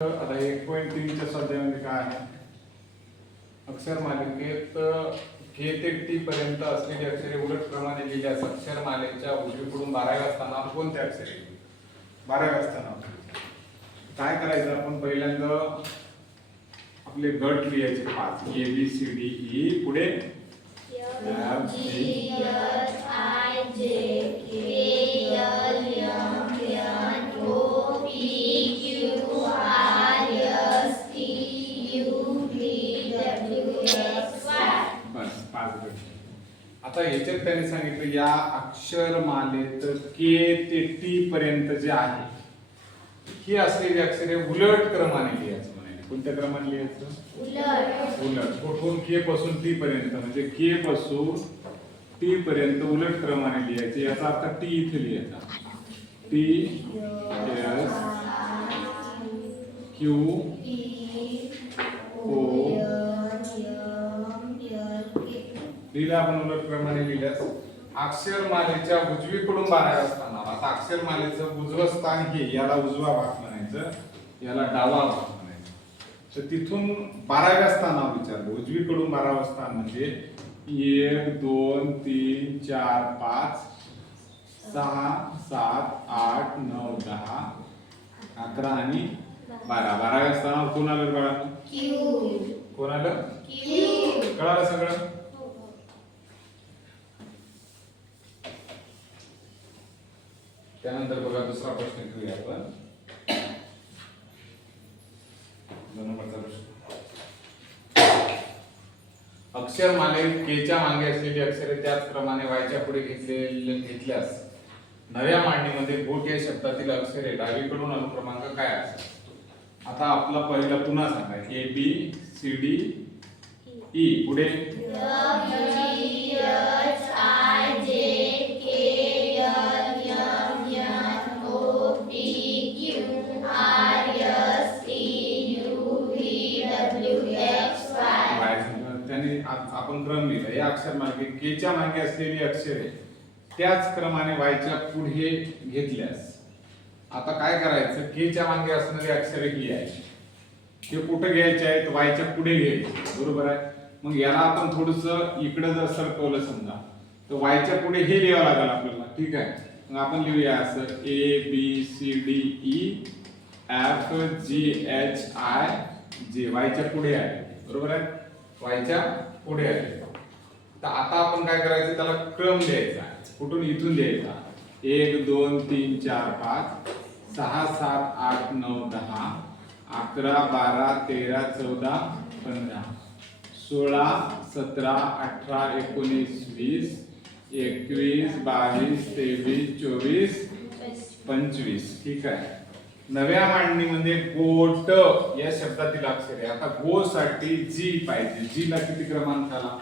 आता 1.3 च्या स्वाध्यायामध्ये काय आहे? अक्षर मालिकेत के ते टी पर्यंत असलेली अक्षरे उलट क्रमाने लिहिल्यास अक्षर मालेच्या उजवीकडून 12व्या स्थानावर कोणते अक्षर येईल? 12व्या स्थानावर काय करायचं? आपण पहिल्यांदा आपले गट लिहायचे 5 A B C D E पुढे F G H I J K L M N O P Q R S T U V W X Y. बस 5 गट. आता याच्यात त्यांनी सांगितलं या अक्षरमालेत के ते टी पर्यंत जे आहे ही असलेली अक्षरे उलट क्रमाने लिहायचं. कोणत्या क्रमाने लिहायचं? उलट. कुठून के पासून टी पर्यंत म्हणजे के पासून टी पर्यंत उलट क्रमाने लिहायचे. याचा अर्थ टी इथे लिहायचा. टी एस क्यू ओ लिहिला आपण उलट क्रमाने लिहिल्यास अक्षरमालेच्या उजवीकडून 12व्या स्थानावर. आता अक्षरमालेचं उजवं स्थान हे याला उजवा भाग म्हणायचं, याला डावा भाग म्हणायचं. तर तिथून 12व्या स्थानावर विचारलं. उजवीकडून 12वं स्थान म्हणजे 1 2 3 4 5 6 7 8 9 10 11 आणि 12. 12व्या स्थानावर कोण आलं बाळा? क्यू. कोण आलं? क्यू. कळालं सगळं? त्यानंतर बघा दुसरा प्रश्न घेऊया आपण. 2 नंबरचा प्रश्न. अक्षरमालेत के च्या मागे असलेली अक्षरे त्याच क्रमाने वायच्या पुढे घेतल्यास नव्या मांडणीमध्ये गोट या शब्दातील अक्षरे डावीकडून अनुक्रमांक काय असेल? आता आपला पहिला पुन्हा सांगा. A B C D E पुढे H I J K L M N O P Q R S T U V W X Y. त्यांनी आपण क्रम लिहिला. या अक्षर मागे के च्या मागे असलेली अक्षरे त्याच क्रमाने वायच्या पुढे घेतल्यास आता काय करायचं? के च्या मागे असणारी अक्षरे ही आहे, ते कुठे घ्यायचे आहेत? वायच्या पुढे घ्यायचे. बरोबर आहे. मग याला आपण थोडस इकडे जर सरकवलं समजा तर वायच्या पुढे हे लिहावं लागेल आपल्याला. ठीक आहे. मग आपण लिहूया असं A B C D E F G H I J वायच्या पुढे आहे. बरोबर आहे. वायच्या पुढे आहे. तर आता आपण काय करायचं? त्याला क्रम द्यायचा. कुठून? इथून द्यायचा. 1 2 3 4 5 6 7 8 9 10 11 12 13 14 15 16 17 18 19 20 21 22 23 24 25. ठीक आहे. नव्या मांडणीमध्ये गोट या शब्दातील अक्षरे. आता गो साठी जी पाहिजे. जी ला किती क्रमांक आला?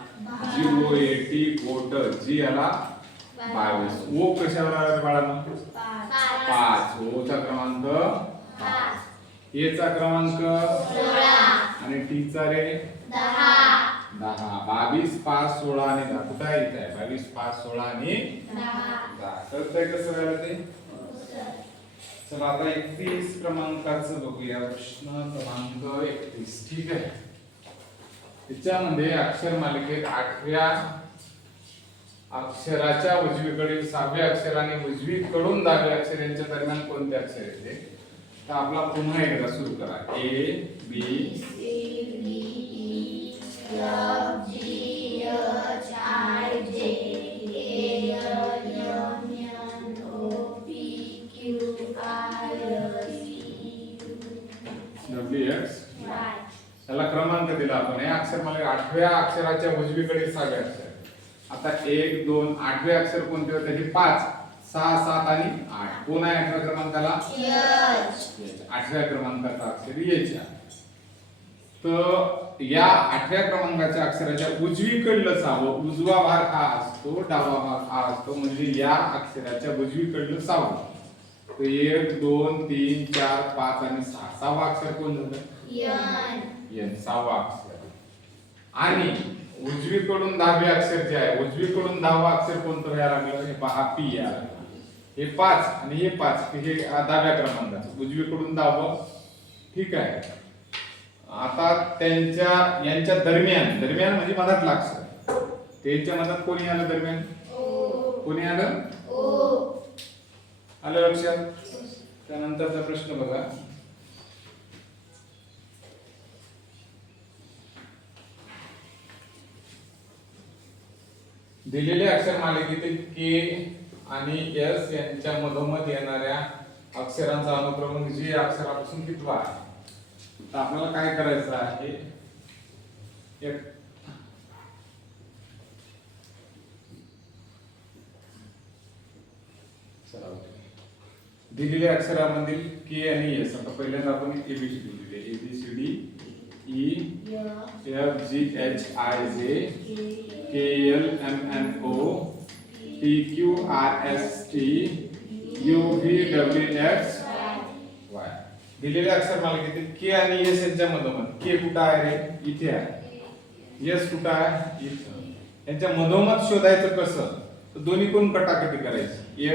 GOAT गोट. जी याला 22. ओ कशावर आला बाळांनो? 5. ओ चा क्रमांक 5. ए चा क्रमांक 16 आणि टी चा रे 10. 22 5 16 आणि 10. कुठे आहे? इथे आहे. 22 5 16 आणि 10. कळतंय कसं झालं ते? चला आता 31 क्रमांकाचं बघूया. प्रश्न क्रमांक 31. ठीक आहे. त्याच्यामध्ये अक्षर मालिकेत 8व्या अक्षराच्या उजवीकडील 6व्या अक्षर आणि उजवीकडून 10व्या अक्षर यांच्या दरम्यान कोणते अक्षर येते? तर आपला पुन्हा एकदा सुरू करा. A B C D E F G H I J K L M N O P Q R S T W X Y. त्याला क्रमांक दिला आपण. या अक्षर मालिकेत 8व्या अक्षराच्या उजवीकडील 6व्या अक्षर. आता 1 2 8वे अक्षर कोणते होते? हे 5 6 7 आणि 8. कोण आहे 8व्या क्रमांकाला? एच. 8व्या क्रमांकाचा अक्षर याच्या. तर या 8व्या क्रमांकाच्या अक्षराच्या उजवीकडलं 6वं. उजवा भाग हा असतो, डावा भाग हा असतो. म्हणजे या अक्षराच्या उजवीकडलं 6वं. तर 1 2 3 4 5 आणि 6. 6वं अक्षर कोण झालं? एन. 6वं अक्षर. आणि उजवीकडून 10वे अक्षर जे आहे, उजवीकडून 10वं अक्षर कोणतं यायला लागलं? हे पहा पी यायला लागलं. हे 5 आणि हे 5 हे 10व्या क्रमांकाचं. उजवीकडून 10वं ठीक आहे. आता यांच्या दरम्यान दरम्यान म्हणजे मधातला अक्षर. त्यांच्या मधात कोणी आलं दरम्यान? कोणी आलं? आलं लक्षात? त्यानंतरचा प्रश्न बघा. दिलेल्या अक्षर मालिकेतील के आणि एस यांच्या मधोमध येणाऱ्या अक्षरांचा अनुक्रमांक जी अक्षरापासून कितवा आहे? तर आपल्याला काय करायचं आहे? एक दिलेल्या अक्षरामधील के आणि एस. आता पहिल्यांदा आपण एबीसीडी लिहिले. A B C D E F G H I J K L M N O P Q R S T U V W X Y. दिलेल्या अक्षर मालिकेतील के आणि एस यांच्या मधोमध. के कुठं आहे रे? इथे आहे. एस कुठं आहे? इथं. यांच्या मधोमध शोधायचं कसं? तर दोन्ही कोण कटाकटी करायची.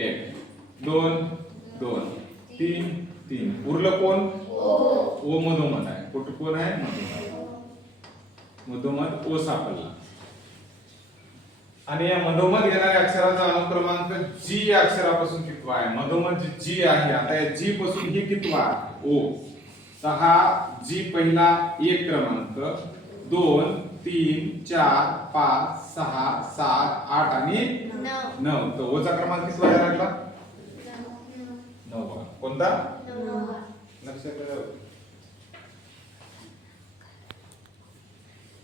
एक दोन दोन तीन तीन. उरलं कोण? ओ मधोमध आहे. कुठं कोण आहे? मधोमध ओ सापडला. आणि या मधोमध येणाऱ्या अक्षराचा अनुक्रमांक जी या अक्षरापासून कितवा आहे? मधोमध जी आहे. आता या जी पासून हे कितवा आहे? ओ. तर हा जी पहिला एक क्रमांक, 2 3 4 5 6 7 8 आणि 9. तर ओचा क्रमांक कितवा यायला लागला? 9. कोणता? लक्षात ठेवा.